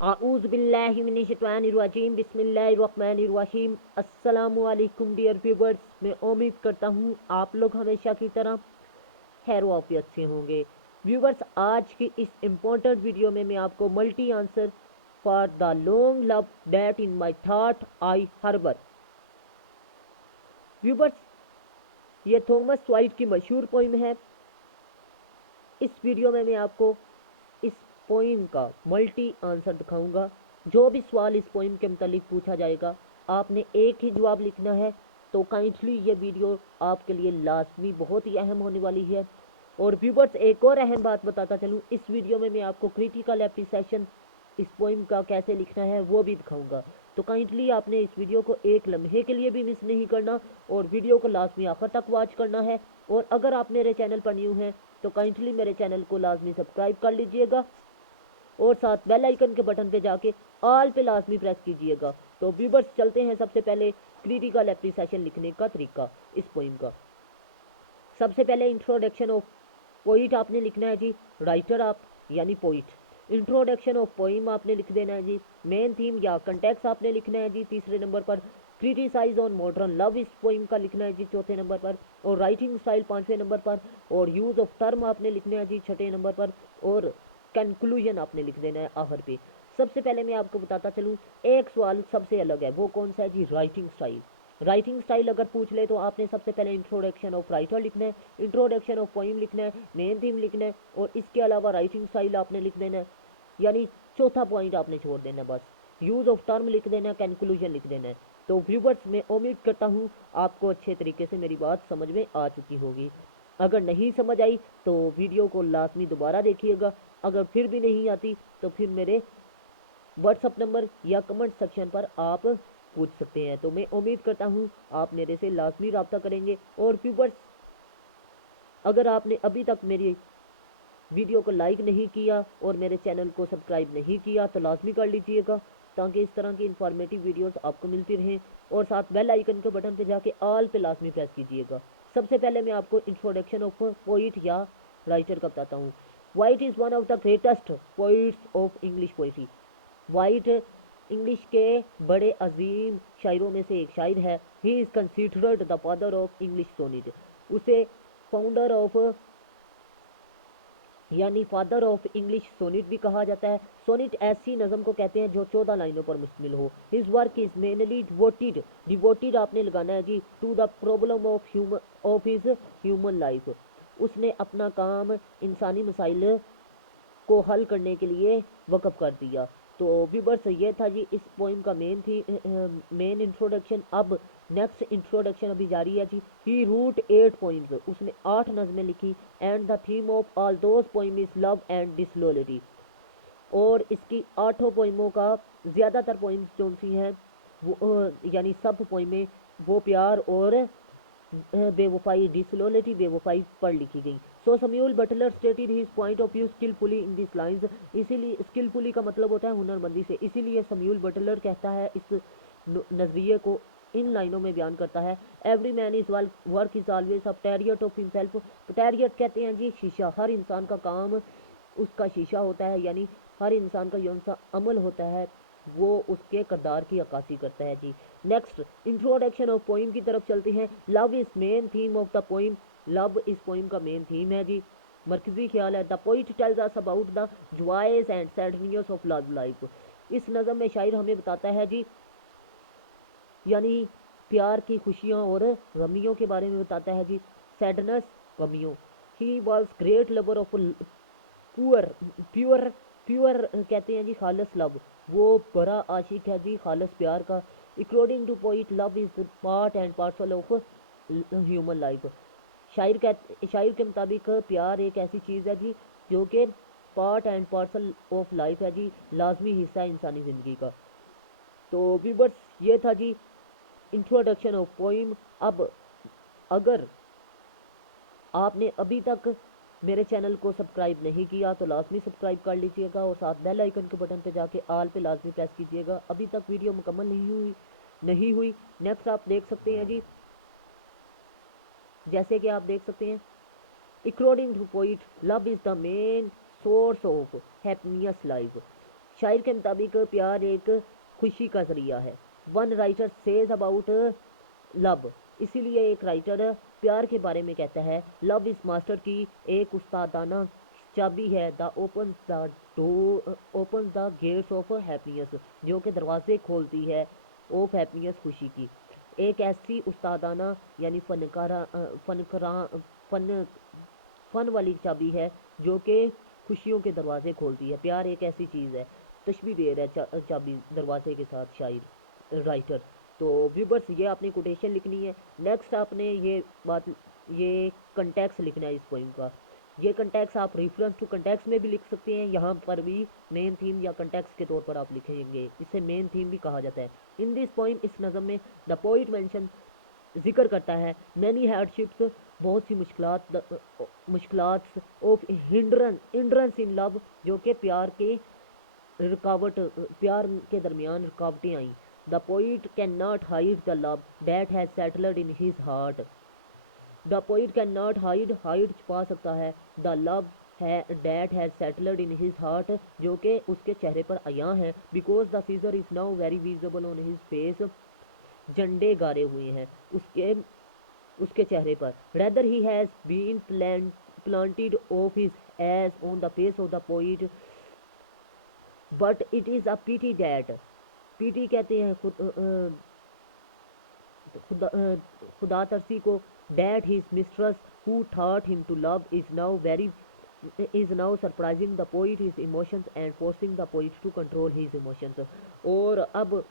आऊज़ बिल्लाहि मिनश शैतानिर रजीम बिस्मिल्लाहिर रहमानिर रहीम। अस्सलामु अलैकुम डियर व्यूवर्स, मैं उम्मीद करता हूँ आप लोग हमेशा की तरह खैर वाफियत से होंगे। व्यूवर्स, आज की इस इम्पोर्टेंट वीडियो में मैं आपको multi answer for the long love that in my thought I harbour. Viewers, ये थॉमस वाइट की मशहूर पोइम है। इस वीडियो में मैं आपको इस पोइम का मल्टी आंसर दिखाऊंगा। जो भी सवाल इस पोइम के मुतालिक पूछा जाएगा, आपने एक ही जवाब लिखना है। तो काइंडली ये वीडियो आपके लिए लाजमी बहुत ही अहम होने वाली है। और व्यूवर्स, एक और अहम बात बताता चलूँ, इस वीडियो में मैं आपको क्रिटिकल एप्रिसिएशन इस पोइम का कैसे लिखना है वो भी दिखाऊंगा। तो काइंडली आपने इस वीडियो को एक लम्हे के लिए भी मिस नहीं करना और वीडियो को लाजमी आखिर तक वॉच करना है। और अगर आप मेरे चैनल पर न्यू हैं तो काइंडली मेरे चैनल को लाजमी सब्सक्राइब कर लीजिएगा और साथ बेल आइकन के बटन पे जाके ऑल पे लाजमी प्रेस कीजिएगा। तो व्यूवर्स, चलते हैं सबसे पहले क्रिटिकल एप्रिसिएशन लिखने का तरीका इस पोइम का। सबसे पहले इंट्रोडक्शन ऑफ पोइट आपने लिखना है जी। राइटर आप यानी पोइट। इंट्रोडक्शन ऑफ पोइम आपने लिख देना है जी। मेन थीम या कंटेक्स्ट आपने लिखना है जी तीसरे नंबर पर। क्रिटिसाइज ऑन मॉडर्न लव इस पोइम का लिखना है जी चौथे नंबर पर। और राइटिंग स्टाइल पांचवें नंबर पर। और यूज ऑफ टर्म आपने लिखना है जी छठे नंबर पर। और कंक्लूजन आपने लिख देना है आखिर पे। सबसे पहले मैं आपको बताता चलूँ, एक सवाल सबसे अलग है, वो कौन सा है जी? Writing style. राइटिंग स्टाइल अगर पूछ ले तो आपने सबसे पहले इंट्रोडक्शन ऑफ राइटर लिखना है, इंट्रोडक्शन ऑफ पोइम लिखना है, मेन थीम लिखना है और इसके अलावा राइटिंग स्टाइल आपने लिख देना है। यानी चौथा पॉइंट आपने छोड़ देना है बस। यूज ऑफ टर्म लिख देना है, कंक्लूजन लिख देना है। तो व्यूवर्स, मैं उम्मीद करता हूँ आपको अच्छे तरीके से मेरी बात समझ में आ चुकी होगी। अगर नहीं समझ आई तो वीडियो को लाजमी दोबारा देखिएगा। अगर फिर भी नहीं आती तो फिर मेरे व्हाट्सअप नंबर या कमेंट सेक्शन पर आप पूछ सकते हैं। तो मैं उम्मीद करता हूँ आप मेरे से लाजमी रब्ता करेंगे। और व्यूवर्स, अगर आपने अभी तक मेरी वीडियो को लाइक नहीं किया और मेरे चैनल को सब्सक्राइब नहीं किया तो लाजमी कर लीजिएगा, ताकि इस तरह की इंफॉर्मेटिव वीडियोस आपको मिलती रहें। और साथ बेल आइकन के बटन पर जाके ऑल पे लाजमी प्रेस कीजिएगा। सबसे पहले मैं आपको इंट्रोडक्शन ऑफ पोइट या राइटर का बताता हूँ। Wyatt is one of the greatest poets of English poetry. Wyatt English के बड़े अजीम शायरों में से एक शायर है। He is considered the father of English sonnet. उसे फाउंडर ऑफ यानी फादर ऑफ इंग्लिश सोनेट भी कहा जाता है। सोनेट ऐसी नज़म को कहते हैं जो 14 लाइनों पर मुश्तमिल हो। His work is mainly devoted, devoted आपने लगाना है जी, to the problem of human of his human life. उसने अपना काम इंसानी मसाइल को हल करने के लिए वक़्फ़ कर दिया। तो व्यूअर्स, ये था जी इस पोइम का मेन इंट्रोडक्शन। अब नेक्स्ट इंट्रोडक्शन अभी जारी है जी। ही रूट 8 पोइम्स, उसने 8 नज़में लिखी। And the theme of all those poem is love and disloyalty. और इसकी 8 पोइमों का ज़्यादातर पोइम्स कौन सी हैं वो यानी सब पोइमें वो प्यार और बेवफाई, डिसलोयल्टी, बेवफाई पर लिखी गई। So Samuel Butler stated his point of view skilfully in this lines. इसीलिए स्किलफुली का मतलब होता है हुनरमंदी से, इसीलिए सैमुअल बटलर कहता है इस नज़रिए को इन लाइनों में बयान करता है। Every man is work is always a portrait of himself. Portrait कहते हैं जी शीशा। हर इंसान का काम उसका शीशा होता है, यानी हर इंसान का कौन सा अमल होता है वो उसके किरदार की अक्कासी करता है जी। नेक्स्ट इंट्रोडक्शन ऑफ पोइम की तरफ चलते हैं। Love is main theme of the poem. Love इस पोइम का मेन थीम है जी, मरकजी ख्याल है। The poet tells us about the joys and sadness of love life. इस नज़म में शायर हमें बताता है जी, यानी प्यार की खुशियाँ और गमियों के बारे में बताता है जी। सैडनेस, गमियों। He was great lover of poor, pure, pure कहते हैं जी खालस लव। वो बड़ा आशिक है जी खालस प्यार का। According to poet love is part and parcel of human life. शायर के मुताबिक प्यार एक ऐसी चीज़ है जी जो कि part and parcel of life है जी, लाजमी हिस्सा है इंसानी ज़िंदगी का। तो व्यूअर्स, ये था जी इंट्रोडक्शन ऑफ पोइम। अब अगर आपने अभी तक मेरे चैनल को सब्सक्राइब नहीं किया तो लाजमी सब्सक्राइब कर लीजिएगा और साथ बेल आइकन के बटन पे जाके ऑल पे लाजमी प्रेस कीजिएगा। अभी तक वीडियो मुकम्मल नहीं हुई। नेक्स्ट आप देख सकते हैं जी, जैसे कि आप देख सकते हैं, according to poet love is the main source of happiness life. शायर के मुताबिक प्यार एक खुशी का जरिया है। One writer says about love, इसीलिए एक राइटर प्यार के बारे में कहता है, लव इज मास्टर की एक उस्तादाना चाबी है, the open the gates of happiness, जो कि दरवाजे खोलती है ऑफ हैप्पीनेस, खुशी की। एक ऐसी उस्तादाना यानी फन वाली चाबी है जो कि खुशियों के दरवाजे खोलती है। प्यार एक ऐसी चीज़ है, तशबीह दे रहा है चाबी दरवाजे के साथ शायर राइटर। तो व्यूवर्स ये आपने कोटेशन लिखनी है। नेक्स्ट आपने ये कंटेक्स लिखना है इस पोइम का। ये कंटेक्स आप रेफरेंस टू कंटेक्स में भी लिख सकते हैं, यहाँ पर भी मेन थीम या कंटेक्स के तौर पर आप लिखेंगे, इसे मेन थीम भी कहा जाता है। इन दिस पोइम, इस नज़म में द पोइट मेंशन जिक्र करता है मैनी हार्डशिप्स, बहुत सी मुश्किलात ऑफ हिंड्रेंस इन लव, जो कि प्यार के दरमियान रुकावटें आई। The poet can not hide the love that has settled in his heart, the poet can not hide छुपा सकता है, द लव है that has settled in his heart, जो कि उसके चेहरे पर आया है, because the seizure is now very visible on his face, झंडे गारे हुए हैं उसके चेहरे पर। Rather he has been planted of his age on the face of the poet, but it is a pity that, pity कहते हैं खुदा तरसी को, that his mistress who thought him to love is now surprising the poet his emotions and forcing the poet to control his emotions. और अब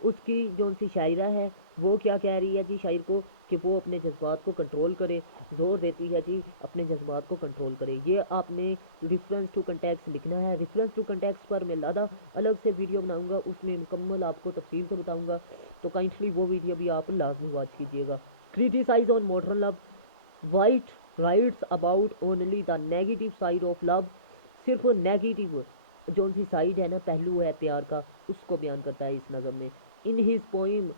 उसकी जो सी शायरा है वो क्या कह रही है जी शायर को कि वो अपने जज्बात को कंट्रोल करे, जोर देती है जी अपने जज्बात को कंट्रोल करे। ये आपने रेफरेंस टू कंटेक्स्ट लिखना है। रेफरेंस टू कंटेक्स्ट पर मैं लादा अलग से वीडियो बनाऊंगा, उसमें मुकम्मल आपको तफसील से बताऊंगा, तो काइंडली वो वीडियो भी आप लाजमी वॉच कीजिएगा। Criticize on modern love, Wyatt writes about only the negative side of love, सिर्फ नेगेटिव जो सी साइड है ना, पहलू है प्यार का, उसको बयान करता है इस नज़म में। In his poem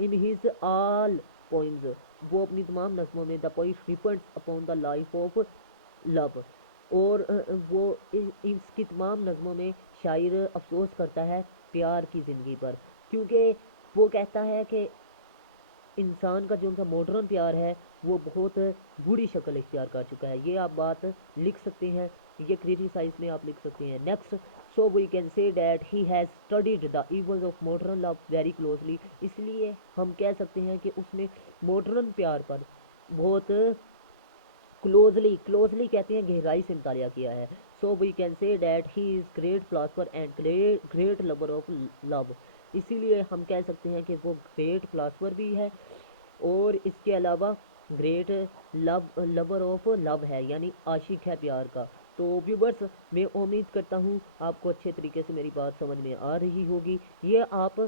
in his all poems, वो अपनी तमाम नज़मों में the poet repents upon the life of love, और वो इसकी तमाम नज़मों में शायर अफसोस करता है प्यार की ज़िंदगी पर, क्योंकि वो कहता है कि इंसान का जो सा मॉडर्न प्यार है वो बहुत बुरी शक्ल इख्तियार कर चुका है। ये आप बात लिख सकते हैं, ये क्रिटिसाइज में आप लिख सकते हैं। Next, so we can say that he has studied the evils of modern love very closely, इसलिए हम कह सकते हैं कि उसने मॉडर्न प्यार पर बहुत क्लोजली कहते हैं गहराई से मुतालिया किया है। So we can say that he is great philosopher and great lover of love, इसीलिए हम कह सकते हैं कि वो ग्रेट फिलासफर भी है और इसके अलावा ग्रेट लवर ऑफ लव है, यानी आशिक है प्यार का। तो व्यूवर्स, मैं उम्मीद करता हूँ आपको अच्छे तरीके से मेरी बात समझ में आ रही होगी। ये आप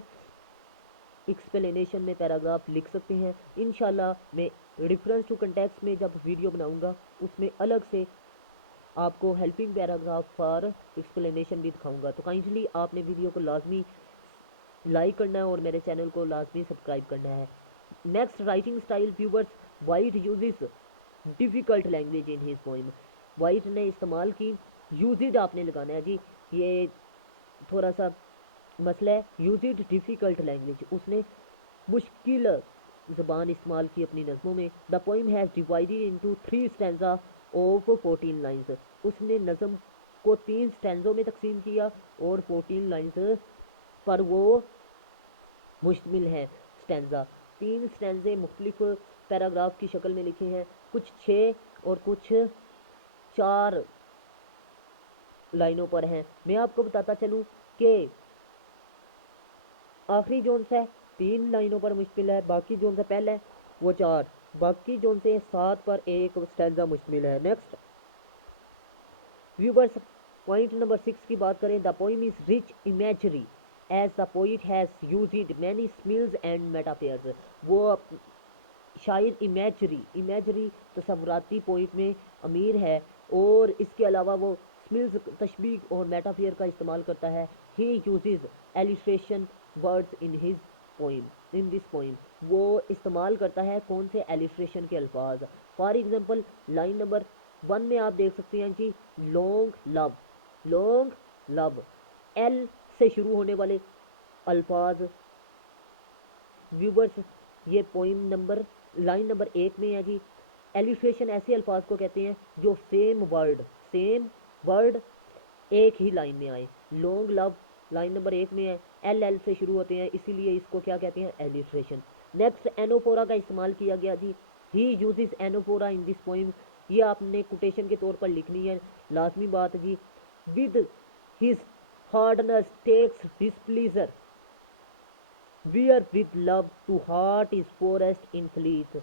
एक्सप्लेनेशन में पैराग्राफ लिख सकते हैं। इंशाल्लाह मैं रेफरेंस टू कंटेक्स्ट में जब वीडियो बनाऊंगा उसमें अलग से आपको हेल्पिंग पैराग्राफ फॉर एक्सप्लेनेशन भी दिखाऊंगा। तो काइंडली आपने वीडियो को लाजमी लाइक करना है और मेरे चैनल को लाजमी सब्सक्राइब करना है। Next, writing style viewers, white uses difficult language in his poem, white ने इस्तेमाल की, यूजिड आपने लगाना है जी, ये थोड़ा सा मसला है। यूजिड डिफ़िकल्ट लैंग्वेज, उसने मुश्किल ज़बान इस्तेमाल की अपनी नज़मों में। The poem has divided into 3 stanza of 14 lines, उसने नज़म को 3 स्टैंजों में तकसीम किया और 14 लाइन्स पर वो मुश्तमिल है स्टैंजा। 3 स्टैंजे मुख्तलिफ पैराग्राफ की शक्ल में लिखे हैं, कुछ 6 और कुछ 4 लाइनों पर हैं। मैं आपको बताता चलूँ कि आखिरी जोन से 3 लाइनों पर मुश्तमिल है, बाकी जोन से पहले है वो 4, बाकी जोन से 7 पर एक स्टैंजा मुश्तमिल है। नेक्स्ट व्यूवर्स, पॉइंट नंबर 6 की बात करें, the poem is rich imagery as the poet has used many similes and metaphors, वो शायर इमेजरी तस्वुराती पोइट में अमीर है और इसके अलावा वो स्मिल्स तशबीह और मेटाफेयर का इस्तेमाल करता है। He uses illustration words in this poem, वो इस्तेमाल करता है कौन से एलिस्ट्रेशन के अल्फाज। फॉर एग्जांपल लाइन नंबर 1 में आप देख सकते हैं जी, लॉन्ग लव एल से शुरू होने वाले अल्फाज। व्यूवर्स ये पोइम नंबर लाइन नंबर 1 में है जी। एलिट्रेशन ऐसे अल्फाज को कहते हैं जो सेम वर्ड एक ही लाइन में आए। लॉन्ग लव लाइन नंबर 1 में है, एल एल से शुरू होते हैं, इसीलिए इसको क्या कहते हैं, एलिट्रेशन। नेक्स्ट एनोफोरा का इस्तेमाल किया गया जी। He uses anaphora in this poem, ये आपने कोटेशन के तौर पर लिखनी है, लाजमी बात जी। With his hardness takes displeasure, where with love to heart is forest in fleeth.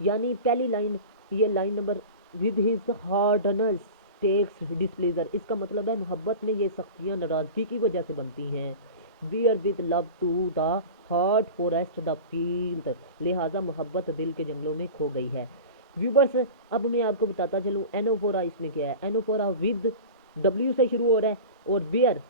यानी पहली लाइन, ये line number with his hardness takes displeasure, इसका मतलब है मोहब्बत में ये सख्तियाँ नाराज़गी की वजह से बनती हैं। Wear with love to the heart forest the field, लिहाजा मोहब्बत दिल के जंगलों में खो गई है। व्यूवर्स अब मैं आपको बताता चलूँ एनोफोरा इसमें क्या है। एनोफोरा विद डब्ल्यू से शुरू हो रहा है और वेयर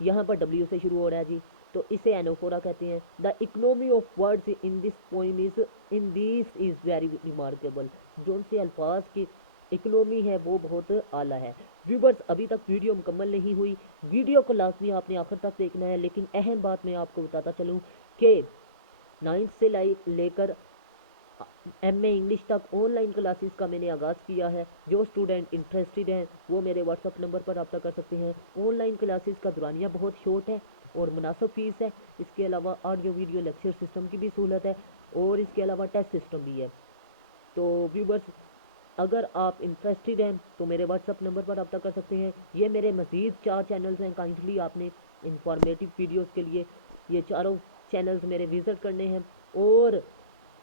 यहाँ पर डब्ल्यू से शुरू हो रहा है जी, तो इसे एनोफोरा कहते हैं। The economy of words in this poem is very remarkable, जो से अल्फाज की इकोनॉमी है वो बहुत आला है। व्यूवर्स अभी तक वीडियो मुकम्मल नहीं हुई, वीडियो को लाजमी आपने आखिर तक देखना है। लेकिन अहम बात मैं आपको बताता चलूँ कि 9th से लेकर MA इंग्लिश तक ऑनलाइन क्लासेस का मैंने आगाज़ किया है। जो स्टूडेंट इंटरेस्टेड हैं वो मेरे व्हाट्सअप नंबर पर रब्ता कर सकते हैं। ऑनलाइन क्लासेस का दुरानिया बहुत शॉर्ट है और मुनासिब फ़ीस है। इसके अलावा ऑडियो वीडियो लेक्चर सिस्टम की भी सहूलत है और इसके अलावा टेस्ट सिस्टम भी है। तो व्यूवर्स अगर आप इंटरेस्टेड हैं तो मेरे व्हाट्सअप नंबर पर रब्ता कर सकते हैं। ये मेरे मज़ीद 4 चैनल्स हैं, काइंडली आपने इंफॉर्मेटिव वीडियोज़ के लिए ये चारों चैनल्स मेरे विज़िट करने हैं और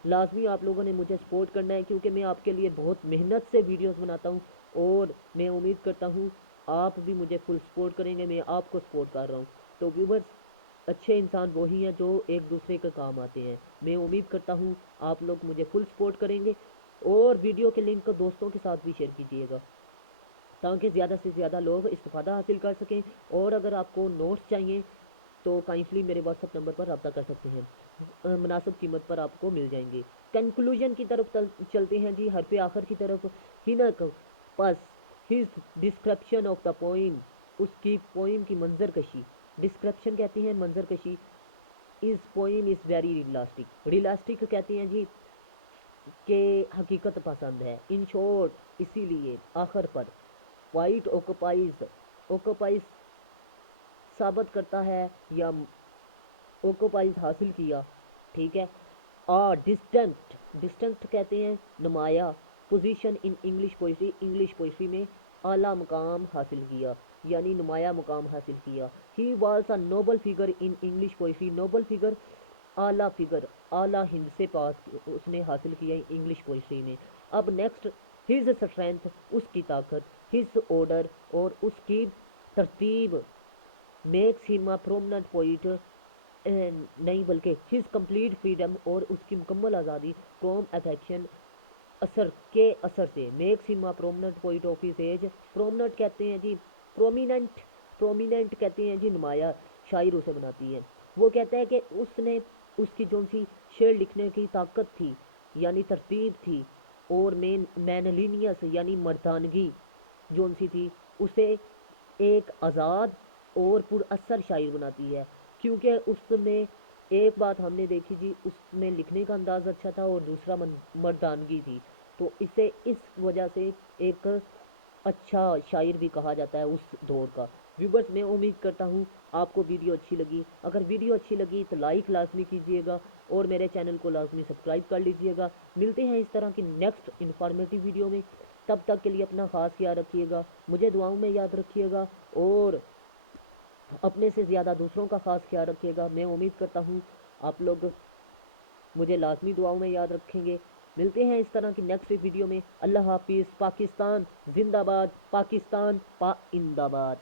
लाजमी आप लोगों ने मुझे सपोर्ट करना है, क्योंकि मैं आपके लिए बहुत मेहनत से वीडियोस बनाता हूँ और मैं उम्मीद करता हूँ आप भी मुझे फुल सपोर्ट करेंगे। मैं आपको सपोर्ट कर रहा हूँ। तो व्यूवर्स अच्छे इंसान वही हैं जो एक दूसरे के काम आते हैं। मैं उम्मीद करता हूँ आप लोग मुझे फुल सपोर्ट करेंगे और वीडियो के लिंक को दोस्तों के साथ भी शेयर कीजिएगा ताकि ज़्यादा से ज़्यादा लोग इस्तेफादा हासिल कर सकें। और अगर आपको नोट्स चाहिए तो काइंडली मेरे व्हाट्सअप नंबर पर रब्ता कर सकते हैं, मुनासिब कीमत पर आपको मिल जाएंगे। कंक्लूजन की तरफ चलते हैं जी, हरफ आखिर की तरफ। हिनक पस his description of the poem, उसकी पोइम की मंजर कशी, डिस्क्रिप्शन कहते हैं मंजर कशी। इस पोइम इज़ वेरी रियलिस्टिक कहते हैं जी के हकीकत पसंद है। इन शॉर्ट इसीलिए आखिर पर वाइट ओकोपाइज साबित करता है या ओकोपाइज हासिल किया, ठीक है। और डिस्टिंक्ट कहते हैं नुमाया, पोजीशन इन इंग्लिश पोइट्री में आला मुकाम हासिल किया, यानी नुमाया मुकाम हासिल किया। He was a noble figure in English poetry, noble figure आला हिंद से पास उसने हासिल किया इंग्लिश पोइट्री में। अब नेक्स्ट हिज स्ट्रेंथ, उसकी ताकत, हिज ऑर्डर और उसकी तरतीब makes him a prominent poet, नहीं बल्कि हिज कंप्लीट फ्रीडम और उसकी मुकम्मल आज़ादी फ्रॉम अफेक्शन असर से makes him a prominent poet of his as. Prominent कहते हैं जी प्रोमिनेंट कहते हैं जी नुमाया शायर उसे बनाती है। वो कहता है कि उसने उसकी जो सी शेर लिखने की ताकत थी यानी तरतीब थी और मैनलिनियस यानी मर्दानगी जो सी थी उसे एक आज़ाद और पुरअसर शायर बनाती है। क्योंकि उसमें एक बात हमने देखी जी, उसमें लिखने का अंदाज़ अच्छा था और दूसरा मर्दानगी थी, तो इसे इस वजह से एक अच्छा शायर भी कहा जाता है उस दौर का। व्यूवर्स मैं उम्मीद करता हूँ आपको वीडियो अच्छी लगी। अगर वीडियो अच्छी लगी तो लाइक लाजमी कीजिएगा और मेरे चैनल को लाजमी सब्सक्राइब कर लीजिएगा। मिलते हैं इस तरह की नेक्स्ट इन्फॉर्मेटिव वीडियो में, तब तक के लिए अपना ख़ास ख्याल रखिएगा, मुझे दुआओं में याद रखिएगा और अपने से ज़्यादा दूसरों का ख़ास ख्याल रखिएगा। मैं उम्मीद करता हूँ आप लोग मुझे लाजमी दुआओं में याद रखेंगे। मिलते हैं इस तरह की नेक्स्ट वीडियो में। अल्लाह हाफिज़। पाकिस्तान जिंदाबाद, पाकिस्तान पाइंदाबाद।